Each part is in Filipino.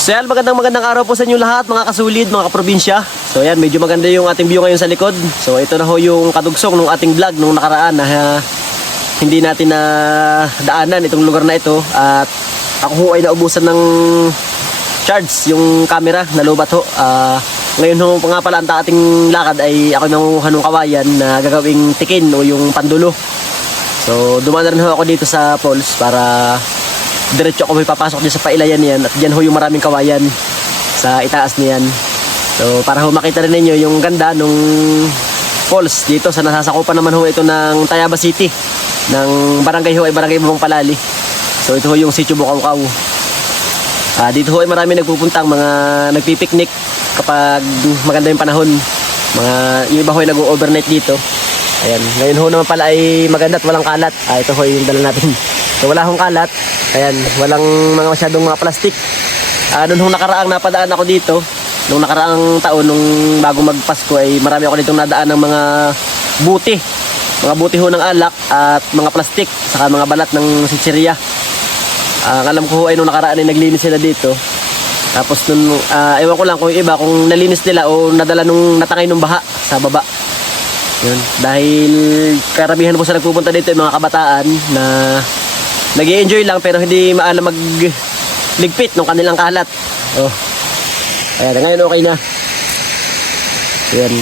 So yan, magandang araw po sa inyo lahat mga kasulid, mga kaprobinsya. So yan, medyo maganda yung ating view ngayon sa likod. So ito na ho yung kadugsong ng ating vlog nung nakaraan na hindi natin na daanan itong lugar na ito. At ako ho ay naubusan ng charge yung camera, nalubat ho. Ngayon ho nga pala ang ating lakad ay ako nangunguha ng kawayan na gagawing tikin o yung pandulo. So dumaan na rin ho ako dito sa falls para diretso ako may papasok din sa pailayan yan. At dyan ho yung maraming kawayan sa itaas niyan. So para ho makita rin ninyo yung ganda nung falls dito sa nasasakupan naman ho ito ng Tayabas City. Ng barangay ho ay barangay Bubong Palali. So ito ho yung Sitio Bukaw-Kaw. Dito ho ay marami nagpupuntang mga nagpipiknik kapag maganda yung panahon. Yung iba ho ay nag-overnight dito. Ayan, ngayon ho naman pala ay maganda at walang kalat. Ito ho yung dala natin. So wala hong kalat. Ayan, walang mga masyadong mga plastic. Noong nakaraang napadaan ako dito, nung nakaraang taon, nung bago magpasko ay marami ako ditong nadaan ng mga buti. Mga buti ho ng alak at mga plastic, saka mga balat ng sitsiriya. Alam ko ho ay nung nakaraan ay naglinis sila dito. Tapos nung, ewan ko lang kung iba, kung nalinis nila o nadala nung natangay ng baha sa baba. Yun. Dahil karamihan po sa nagpupunta dito yung mga kabataan na nag-i-enjoy lang pero hindi maalam magligpit ng kanilang kalat. Oh. Ayan, ngayon okay na. Ayan.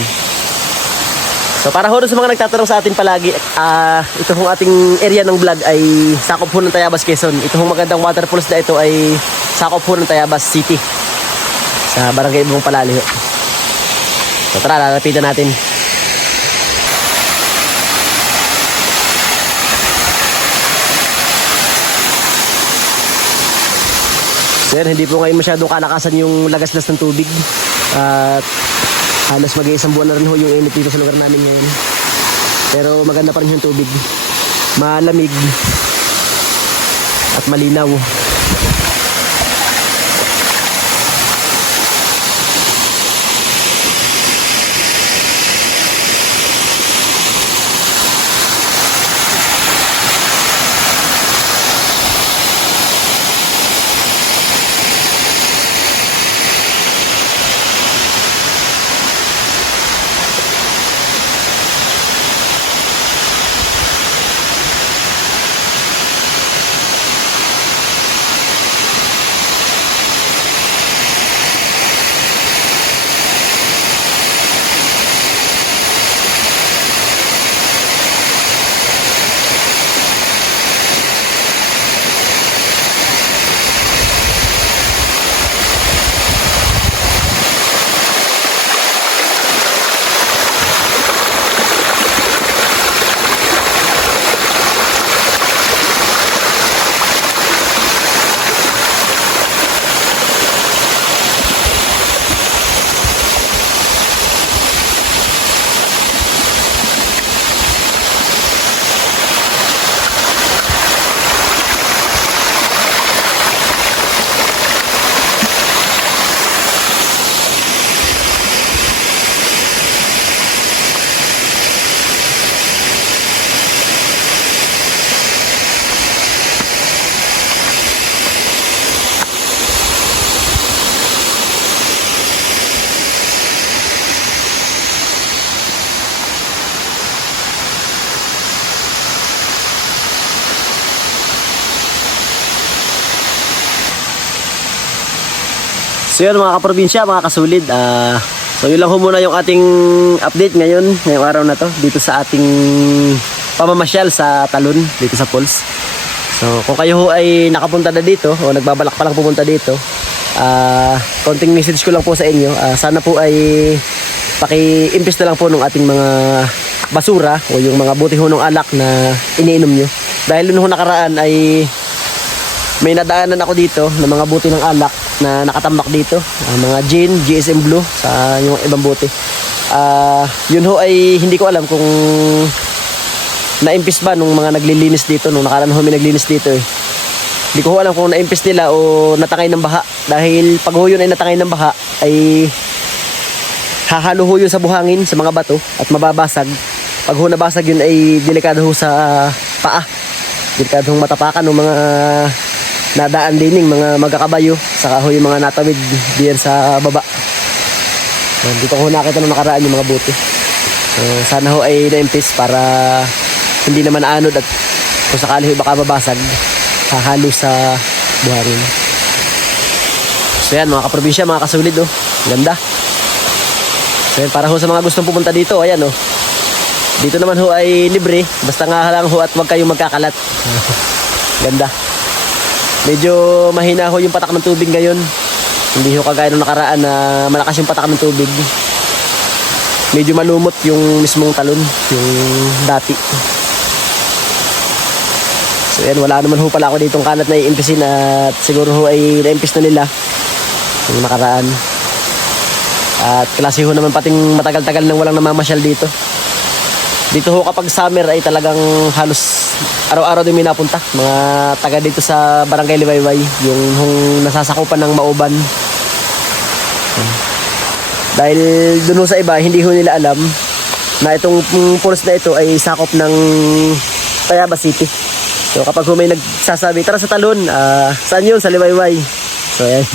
So para ho sa mga nagtatanong sa atin palagi, ito hong ating area ng vlog ay sakop ho ng Tayabas, Quezon. Ito hong magandang waterfalls na ito ay sakop ho ng Tayabas City sa barangay Bubong Palali ho. So tara, lalapitan natin. So yan, hindi po ngayon masyadong kalakasan yung lagaslas ng tubig. At halos mag-iisang buwan na rin ho yung init dito sa lugar namin ngayon. Pero maganda pa rin yung tubig. Malamig at malinaw. So yun mga kaprobinsya, mga kasulid, so yun lang ho muna yung ating update ngayong araw na to dito sa ating pamamasyal sa Talon, dito sa falls. So kung kayo ho ay nakapunta na dito o nagbabalak pa lang pumunta dito, konting message ko lang po sa inyo, sana po ay paki-impis na lang po ng ating mga basura o yung mga buti ho ng alak na iniinom nyo. Dahil nung nakaraan ay may nadaanan ako dito ng mga buti ng alak na nakatambak dito, mga gin, GSM Blue sa yung ibang buti. Yun ho ay hindi ko alam kung naimpis ba nung mga naglilinis dito, nung nakaraan ho may naglinis dito eh. Hindi ko ho alam kung naimpis nila o natangay ng baha. Dahil pag ho yun ay natangay ng baha ay hahalo ho yun sa buhangin, sa mga bato at mababasag. Pag ho nabasag yun ay delikado ho sa paa. Delikado hong matapakan ng mga nadaan din yung mga magkakabayo, saka ho yung mga natawid diyan sa baba. Dito ko nakita nung nakaraan yung mga buti. Sana ho ay na-impis para hindi naman aanod at kung sakali ho baka babasag, hahalo sa buhangin. So yan mga kaprobinsya, mga kasulid oh. Ganda. So yan, para ho sa mga gustong pumunta dito, ayan oh. Dito naman ho ay libre, basta nga lang ho at huwag kayong magkakalat. Ganda. Medyo mahina ho yung patak ng tubig ngayon. Hindi ho kagaya nung nakaraan na malakas yung patak ng tubig. Medyo malumot yung mismong talon, yung dati. So yan, wala naman ho pala ako ditong kalat na iimpisin at siguro ho ay naimpis na nila yung nakaraan. At klase ho naman pating matagal-tagal nang walang namamasyal dito. Dito ho kapag summer ay talagang halos araw-araw din may napunta. Mga taga dito sa Barangay Liwayway, yung nasasakupan ng Mauban. Dahil dun sa iba, hindi ho nila alam na itong forest na ito ay sakop ng Tayabas City. So kapag ho may nagsasabi, tara sa talon, saan yun? Sa Liwayway. So ayan.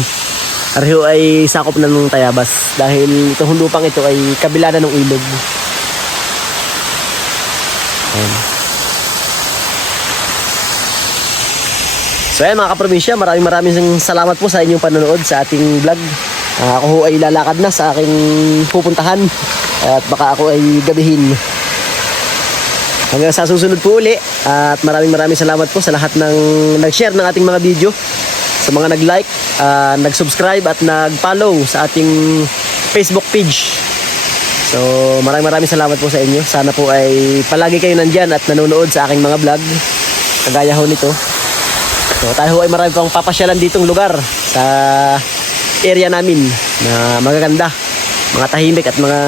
Ariho ay sakop na ng Tayabas dahil itong lupang ito ay kabila na ng ilog. Ayan. So ayan mga kaprobinsya, maraming salamat po sa inyong panonood sa ating vlog. Ako ho ay lalakad na sa aking pupuntahan at baka ako ay gabihin. Hanggang sa susunod po uli at maraming salamat po sa lahat ng nag-share ng ating mga video, sa mga nag-like, nag-subscribe at nag-follow sa ating Facebook page. So maraming salamat po sa inyo. Sana po ay palagi kayo nandyan at nanonood sa aking mga vlog kagaya ho nito. So tayo ay marami pang papasyalan ditong lugar sa area namin na magaganda, mga tahimik at mga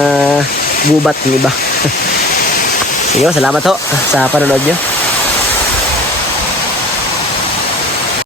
gubat ng iba. Sige, salamat ho sa panonood nyo.